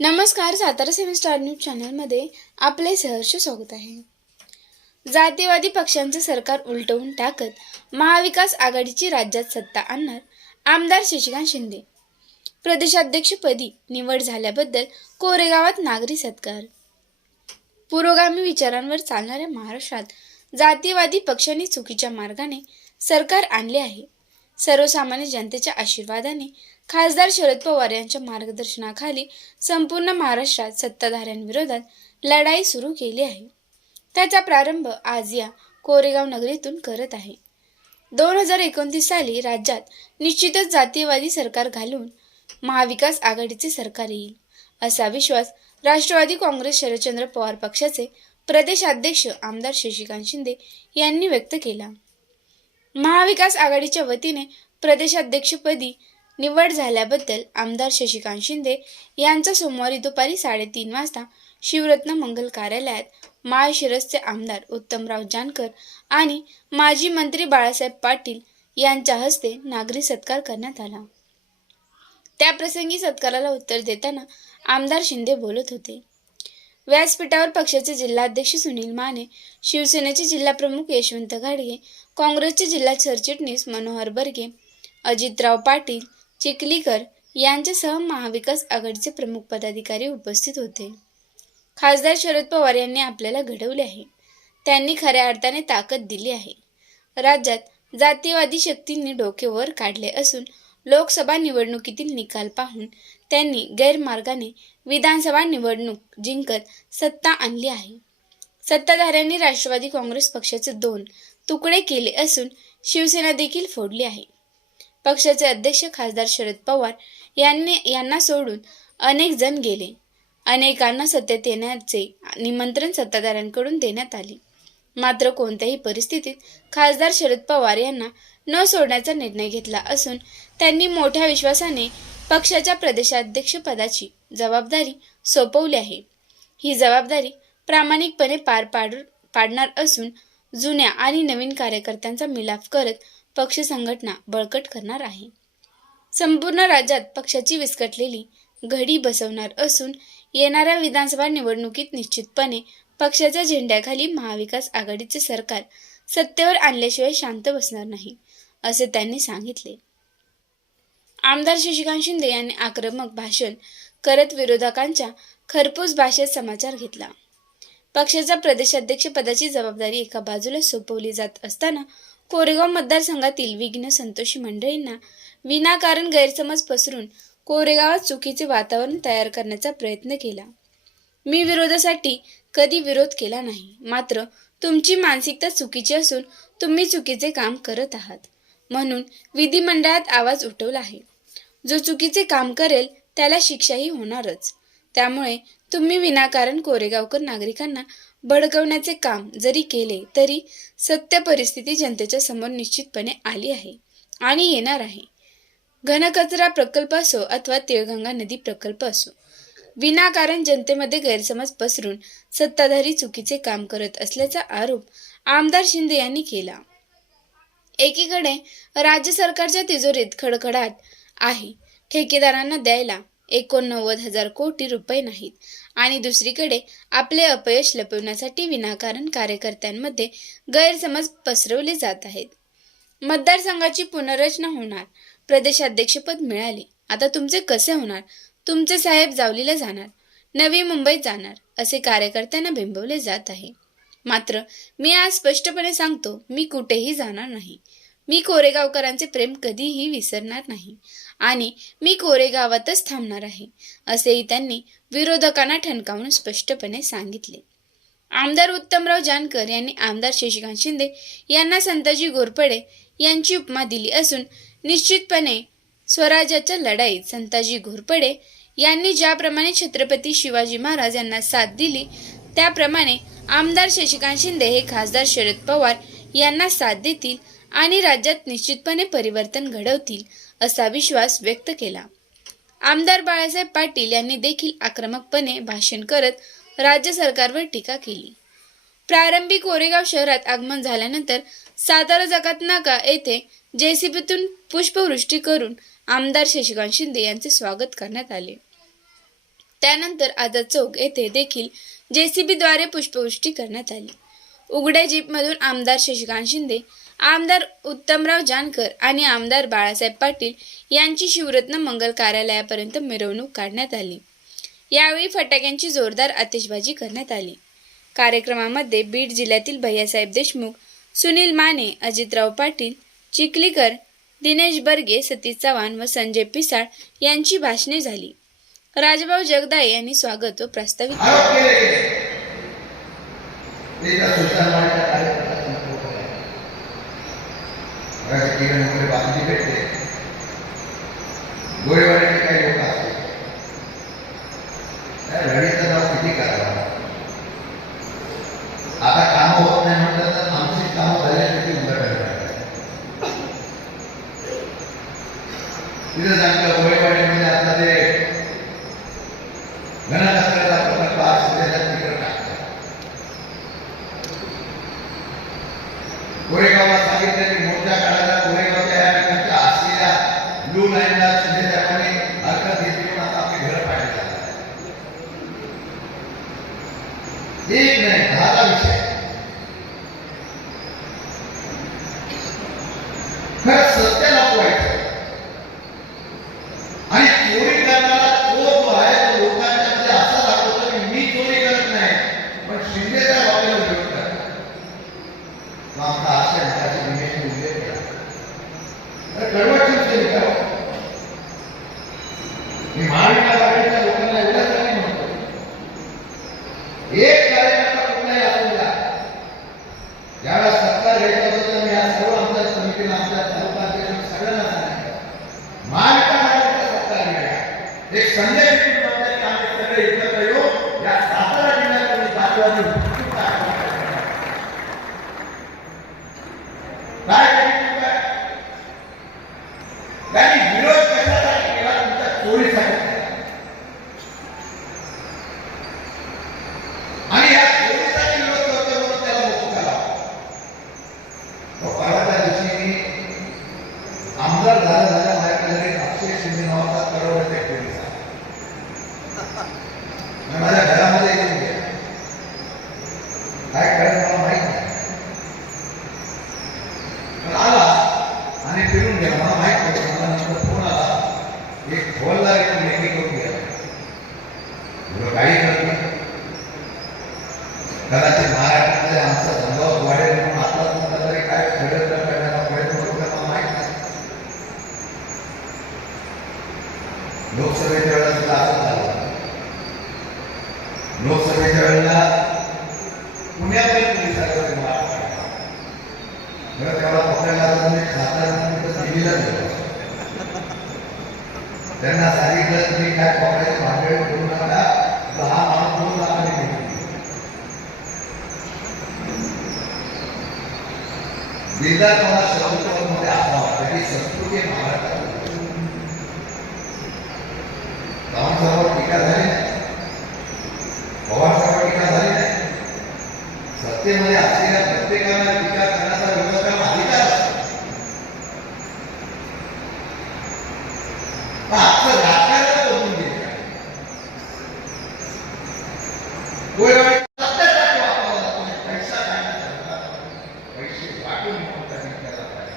नमस्कार सातारा सेवन star news चॅनलमध्ये आपले सहर्ष स्वागत आहे. जातीवादी पक्षांचे सरकार उलटवून टाकत महाविकास आघाडीची राज्यात सत्ता आणणार आमदार शशिकांत शिंदे. प्रदेशाध्यक्षपदी निवड झाल्याबद्दल कोरेगावात नागरी सत्कार. पुरोगामी विचारांवर चालणाऱ्या महाराष्ट्रात जातीवादी पक्षांनी चुकीच्या मार्गाने सरकार आणले आहे. सर्वसामान्य जनतेच्या आशीर्वादाने खासदार शरद पवार यांच्या मार्गदर्शनाखाली संपूर्ण महाराष्ट्रात सत्ताधाऱ्यांविरोधात लढाई सुरू केली आहे. त्याचा प्रारंभ आज या कोरेगाव नगरीतून करत आहे. दोन हजार एकोणतीस साली राज्यात निश्चितच जातीयवादी सरकार घालून महाविकास आघाडीचे सरकार येईल असा विश्वास राष्ट्रवादी काँग्रेस शरदचंद्र पवार पक्षाचे प्रदेशाध्यक्ष आमदार शशिकांत शिंदे यांनी व्यक्त केला. महाविकास आघाडीच्या वतीने प्रदेशाध्यक्षपदी निवड झाल्याबद्दल आमदार शशिकांत शिंदे यांचा सोमवारी दुपारी साडेतीन वाजता शिवरत्न मंगल कार्यालयात माळशिरसचे आमदार उत्तमराव जानकर आणि माजी मंत्री बाळासाहेब पाटील यांच्या हस्ते नागरी सत्कार करण्यात आला. त्याप्रसंगी सत्काराला उत्तर देताना आमदार शिंदे बोलत होते. व्यासपीठावर पक्षाचे जिल्हाध्यक्ष सुनील माने शिवसेनेचे जिल्हाप्रमुख यशवंत घाडगे काँग्रेसचे जिल्हा सरचिटणीस मनोहर बर्गे अजितराव पाटील चिखलीकर यांच्यासह महाविकास आघाडीचे प्रमुख पदाधिकारी उपस्थित होते. खासदार शरद पवार यांनी आपल्याला घडवले आहे. त्यांनी खऱ्या अर्थाने ताकद दिली आहे. राज्यात जातीयवादी शक्तींनी डोके वर काढले असून लोकसभा निवडणुकीतील निकाल पाहून त्यांनी गैरमार्गाने विधानसभा निवडणूक जिंकत सत्ता आणली आहे. सत्ताधाऱ्यांनी राष्ट्रवादी काँग्रेस पक्षाचे दोन तुकडे केले असून शिवसेना देखील फोडली आहे. पक्षाचे अध्यक्ष खासदार शरद पवार यांनी यांना सोडून अनेक जण गेले. अनेकांना सत्तेत येण्याचे निमंत्रण सत्ताधाऱ्यांकडून देण्यात आले. मात्र कोणत्याही परिस्थितीत खासदार शरद पवार यांना न सोडण्याचा निर्णय घेतला असून त्यांनी मोठ्या विश्वासाने पक्षाच्या प्रदेशाध्यक्षपदाची जबाबदारी सोपवली आहे. ही जबाबदारी प्रामाणिकपणे पार पाड पाडणार असून जुन्या आणि नवीन कार्यकर्त्यांचा मिलाफ करत पक्ष संघटना बळकट करणार आहे. संपूर्ण राज्यात पक्षाची विस्कटलेली घडी बसवणार असून येणाऱ्या विधानसभा निवडणुकीत निश्चितपणे पक्षाच्या झेंड्याखाली महाविकास आघाडीचे सरकार सत्तेवर आणल्याशिवाय शांत बसणार नाही असे त्यांनी सांगितले. आमदार शशिकांत शिंदे यांनी आक्रमक भाषण करत विरोधकांच्या खरपूस भाषेत समाचार घेतला. पक्षाच्या प्रदेशाध्यक्ष पदाची जबाबदारी एका बाजूला सोपवली जात असताना कोरेगाव मतदारसंघातील विघ्न संतोषी मंडळींना विनाकारण गैरसमज पसरून कोरेगावात चुकीचे वातावरण तयार करण्याचा प्रयत्न केला. मी विरोधासाठी कधी विरोध केला नाही. मात्र तुमची मानसिकता चुकीची असून तुम्ही चुकीचे काम करत आहात. म्हणून विधिमंडळात आवाज उठवला आहे. जो चुकीचे काम करेल त्याला शिक्षाही होणारच. त्यामुळे तुम्ही विनाकारण कोरेगावकर नागरिकांना भडकवण्याचे काम जरी केले तरी सत्य परिस्थिती जनतेच्या समोर निश्चितपणे आली आहे आणि येणार आहे. घनकचरा प्रकल्प असो अथवा तिळगंगा नदी प्रकल्प असो विनाकारण जनतेमध्ये गैरसमज पसरून सत्ताधारी चुकीचे काम करत असल्याचा आरोप आमदार शिंदे यांनी केला. एकीकडे राज्य सरकारच्या तिजोरीत खडखडाट आहे ठेकेदारांना द्यायला एकोणनव्वद हजार कोटी रुपये नाहीत आणि दुसरीकडे आपले अपयश लपवण्यासाठी विनाकारण कार्यकर्त्यांमध्ये गैरसमज पसरवले जात आहेत. मतदारसंघाची पुनर्रचना होणार. प्रदेशाध्यक्षपद मिळाले. आता तुमचे कसे होणार? तुमचे साहेब जावलीला जाणार. नवी मुंबईत जाणार. असे कार्यकर्त्यांना बिंबवले जात आहे. मात्र मी आज स्पष्टपणे सांगतो मी कुठेही जाणार नाही. मी कोरेगावकरांचे प्रेम कधीही विसरणार नाही. आणि मी कोरेगावातच थांबणार आहे असेही त्यांनी विरोधकांना ठणकावून स्पष्टपणे सांगितले. आमदार उत्तमराव जानकर यांनी आमदार शशिकांत शिंदे यांना संताजी घोरपडे यांची उपमा दिली असून निश्चितपणे स्वराज्याच्या लढाईत संताजी घोरपडे यांनी ज्याप्रमाणे छत्रपती शिवाजी महाराज यांना साथ दिली त्याप्रमाणे आमदार शशिकांत शिंदे हे खासदार शरद पवार यांना साथ देतील आणि राज्यात निश्चितपणे परिवर्तन घडवतील असा विश्वास व्यक्त केला. आमदार बाळासाहेब पाटील यांनी देखील आक्रमकपणे भाषण करत राज्य सरकारवर टीका केली. प्रारंभी कोरेगाव शहरात आगमन झाल्यानंतर सातारा जगात नाका येथे जेसीबीतून पुष्पवृष्टी करून आमदार शशिकांत शिंदे यांचे स्वागत करण्यात आले. त्यानंतर आझाद चौक येथे देखील जेसीबीद्वारे पुष्पवृष्टी करण्यात आली. उघड्या जीपमधून आमदार शशिकांत शिंदे आमदार उत्तमराव जानकर आणि आमदार बाळासाहेब पाटील यांची शिवरत्न मंगल कार्यालयापर्यंत मिरवणूक काढण्यात आली. यावेळी फटाक्यांची जोरदार आतिषबाजी करण्यात आली. कार्यक्रमामध्ये बीड जिल्ह्यातील भैयासाहेब देशमुख सुनील माने अजितराव पाटील चिखलीकर दिनेश बर्गे सतीश चव्हाण व संजय पिसाळ यांची भाषणे झाली. राजभाऊ जगदाळे यांनी स्वागत व प्रस्तावित किरण वगैरे बातमी भेटते गोळेवाडीचे काही लोक असतील त्या लढीचं नाव किती करावं आता कामं होत नाही म्हटलं तर मानसिक कामं झाल्यासाठी उदाहरण तिथे सांगतं गोळेवाडीमध्ये आता ते घनकचऱ्याचा प्रकल्प आज त्याच्यात तिकडे टाकतात कोरेगावला सांगितलं की मोर्चा काढायला कोरेगावच्या या ठिकाणच्या असलेल्या ब्लू लाईनला शिंदे साहेबांनी हरकत घेतली म्हणून आता आपली घरं पाडली जातात एक नाही दहाला विषय खरं सत्य लपवायचं आणि चोरी करणारा तो जो आहे तो लोकांच्या मध्ये असं दाखवतो की मी चोरी करत नाही पण शिंदेच्या बाबतीला विरोध करतात मग आमचा आशय नावाची निमेषने उल्लेख केला तर कडवट शिवसेने करा मी महाविकास आघाडीच्या लोकांना एवढ्यासाठी म्हणतो एक कार्यकर्ता कुठलाही असू द्या ज्यावेळेस सत्ता घ्यायचं होतं तर मी या सर्व आमच्या समितीला आमच्या तालुका सगळ्यांना सांगितलं महाविकास आघाडीचा सत्ता घ्या एक संजय शिंदे म्हणतात की आम्ही सगळे एकत्र येऊ या सातारा जिल्ह्यात तुम्ही दाखवायची उत्सुकता आहे. काय करायचं काय? त्यांनी विरोध कशासाठी केला तुमच्या चोरीसाठी आणि या चोरीसाठी विरोध करतो म्हणून त्याला मुक्त करा परवाच्या दिवशी मी आमदार झाला झाल्या माझ्याकडे एक अक्षय शिंदे नावाचा करोड पोलीस मी माझ्या घरामध्ये येऊन गेला काय करेल मला माहीत नाही पण आला आणि फिरून गेला मला माहीत नव्हतं मला नंतर फोन आला एक हवालदार येऊन लेखी करून गेला एवढं काही करत नाही कदाचित महाराष्ट्रामध्ये आमचा धंदा वाढेल म्हणून आपला तुमचा तरी काय षडयंत्र करण्याचा प्रयत्न करू का मला माहीत नाही लोकसभेच्या वेळेला सुद्धा असं झालं लोकसभेच्या वेळेला पुण्यातील पोलिसांवर मार पडला. बरं तेव्हा पकडायला आलं खासदार दिलेलं नाही त्यांना सांगितलं तुम्ही काय पकडायचं भांडण करू नका दहा माणूस दोन लाखाने घेऊन दिलदार मला मध्ये असावा त्याची संस्कृती आहे महाराष्ट्रात रामसाहेबांवर टीका झाली नाही पवारसाहेबांवर टीका झाली नाही सत्तेमध्ये असलेल्या प्रत्येकाला टीका करण्याचा विरोधाला अधिकार असतो पण आजचं राजकारण बदलून गेलं गोळेवाडी सत्तेसाठी वापरला जातो पैसा काढण्याचा पैसे वाटून कोणताही केला पाहिजे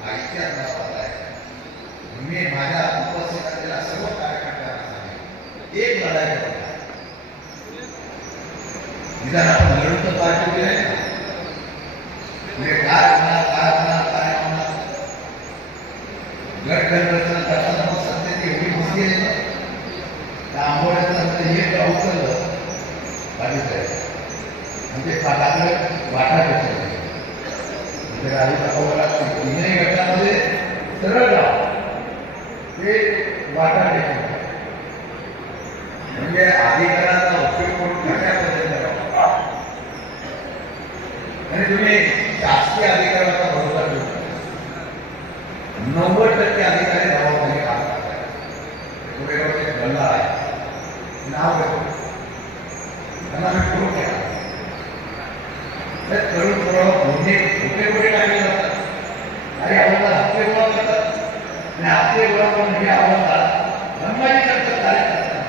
हा इतिहास नावाचा आहे मी माझ्या उपस्थित असलेल्या सर्व कार्यकर्त्यांना सांगेन एक लढाई करत आहे निदान आपण लढून तर पार्टी उभी आहे ना. म्हणजे काय होणार काय होणार काय होणार गटगट रचना करताना मग सत्तेची एवढी मुश्किल आहे ना. त्या आंबोड्याचं हे गाव उचललं बाजूचं आहे. म्हणजे आणि म्हणजे ते वाटा घेतलं म्हणजे राजू दाखवला तीनही गटामध्ये सरळ गाव ते वाटा घेतलं म्हणजे अधिकाराचा उपयोग करून कशा पद्धतीने आणि तुम्ही शासकीय अधिकाऱ्याचा भरोसा ठेवू नव्वद टक्के अधिकारी गावामध्ये काम करतात पुढे गल्ला आहे. नाव त्यांना मी करून केला तर तरुण पोरं गुन्हे कुठे कुठे टाकले जातात? अरे आम्हाला हत्ते गोळा करतात. आणि हत्ते गोळा करून हे आम्हाला धर्माची करतात कार्य करतात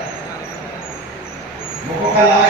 मोठा लावायच्या